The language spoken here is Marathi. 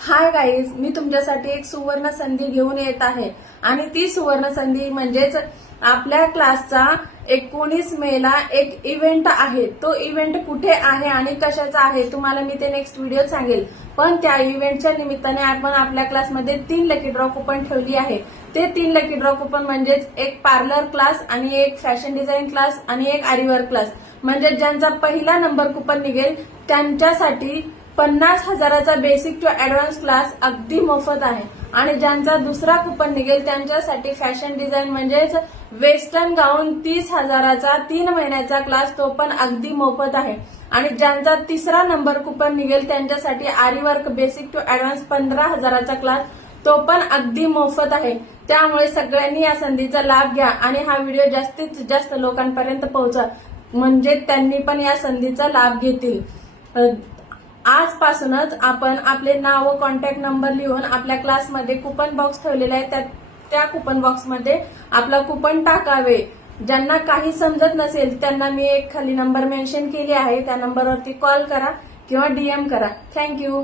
हाय गाईज, मी तुमच्यासाठी एक सुवर्ण संधी घेऊन येत आहे आणि ती सुवर्ण संधी म्हणजेच आपल्या क्लासचा 19 मेला एक इव्हेंट आहे। तो इव्हेंट कुठे आहे आणि कशाचा आहे तुम्हाला मी ते नेक्स्ट व्हिडिओ सांगेल। पण त्या इव्हेंटच्या निमित्ताने आपण आपल्या क्लासमध्ये 3 लकी ड्रॉ कुपन ठेवली आहे। ते 3 लकी ड्रॉ कुपन म्हणजेच एक पार्लर क्लास आणि एक फॅशन डिझाइन क्लास आणि एक आरीवर्क क्लास। म्हणजे ज्यांचा पहिला नंबर कुपन निघेल त्यांच्यासाठी 50,000चा बेसिक टू ऍडव्हान्स क्लास अगदी मोफत आहे आणि ज्यांचा दुसरा कुपन निघेल त्यांच्यासाठी फॅशन डिझाइन म्हणजेच वेस्टर्न गाऊन 30,000चा 3 महिन्याचा क्लास तो पण अगदी मोफत आहे आणि ज्यांचा तिसरा नंबर कुपन निघेल त्यांच्यासाठी आरीवर्क बेसिक टू ऍडव्हान्स 15,000चा क्लास तो पण अगदी मोफत आहे। त्यामुळे सगळ्यांनी या संधीचा लाभ घ्या आणि हा व्हिडिओ जास्तीत जास्त लोकांपर्यंत पोहोचा म्हणजे त्यांनी पण या संधीचा लाभ घेतील। आजपासूनच आपण आपले नाव व कॉन्टॅक्ट नंबर लिहून आपल्या क्लासमध्ये कुपन बॉक्स ठेवलेला आहे त्या कुपन बॉक्समध्ये आपला कुपन टाकावे। ज्यांना काही समजत नसेल त्यांना मी एक खाली नंबर मेन्शन केली आहे, त्या नंबरवरती कॉल करा किंवा डीएम करा। थँक्यू।